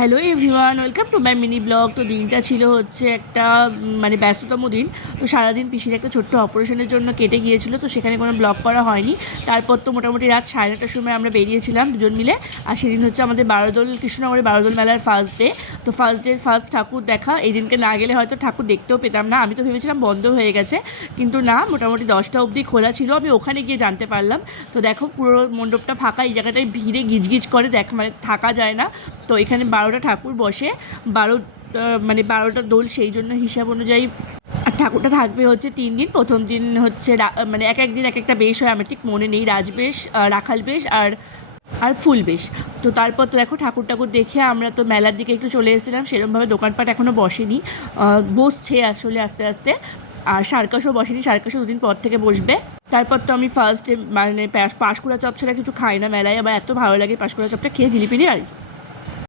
Hello everyone, welcome to my mini blog. তো দিনটা ছিল হচ্ছে একটা মানে ব্যস্ততম দিন। তো সারাদিন পিসির একটা ছোট্ট অপারেশনের জন্য কেটে গিয়েছিল, তো সেখানে কোনো ব্লগ করা হয়নি। তারপর তো মোটামুটি রাত 9:30টার সময় আমরা বেরিয়েছিলাম দুজন মিলে। আর সেদিন হচ্ছে আমাদের বারোদোল কৃষ্ণনগরের বারোদোল মেলার ফার্স্ট ডে। তো ফার্স্ট ডের ফার্স্ট ঠাকুর দেখা, এই দিনকে না গেলে হয়তো ঠাকুর দেখতেও পেতাম না। আমি তো ভেবেছিলাম বন্ধ হয়ে গেছে, কিন্তু না, মোটামুটি 10টা অবধি খোলা ছিল। আমি ওখানে গিয়ে জানতে পারলাম। তো দেখো পুরো মণ্ডপটা ফাঁকা, এই জায়গাটায় ভিড়ে গিজগিজ করে, মানে থাকা যায় না। তো এখানে 12টা ঠাকুর বসে, 12টা দোল, সেই জন্য হিসাব অনুযায়ী ঠাকুরটা থাকবে হচ্ছে 3 দিন। প্রথম দিন হচ্ছে মানে এক একদিন এক একটা বেশ হয়, আমার ঠিক মনে নেই, রাজবেশ, রাখাল বেশ আর আর ফুল বেশ। তো তারপর তো দেখো ঠাকুর দেখে আমরা তো মেলার দিকে একটু চলে এসেছিলাম। সেরকমভাবে দোকানপাট এখনও বসেনি, বসছে আসলে আস্তে আস্তে। আর সার্কাসও বসেনি, সার্কাসও 2 দিন পর থেকে বসবে। তারপর তো আমি ফার্স্ট ডে মানে পাঁশকুড়া চপ ছাড়া কিছু খাই না মেলায়, আবার এত ভালো লাগে পাঁশকুড়া চপটা খেয়ে, জিলিপি নিয়ে আর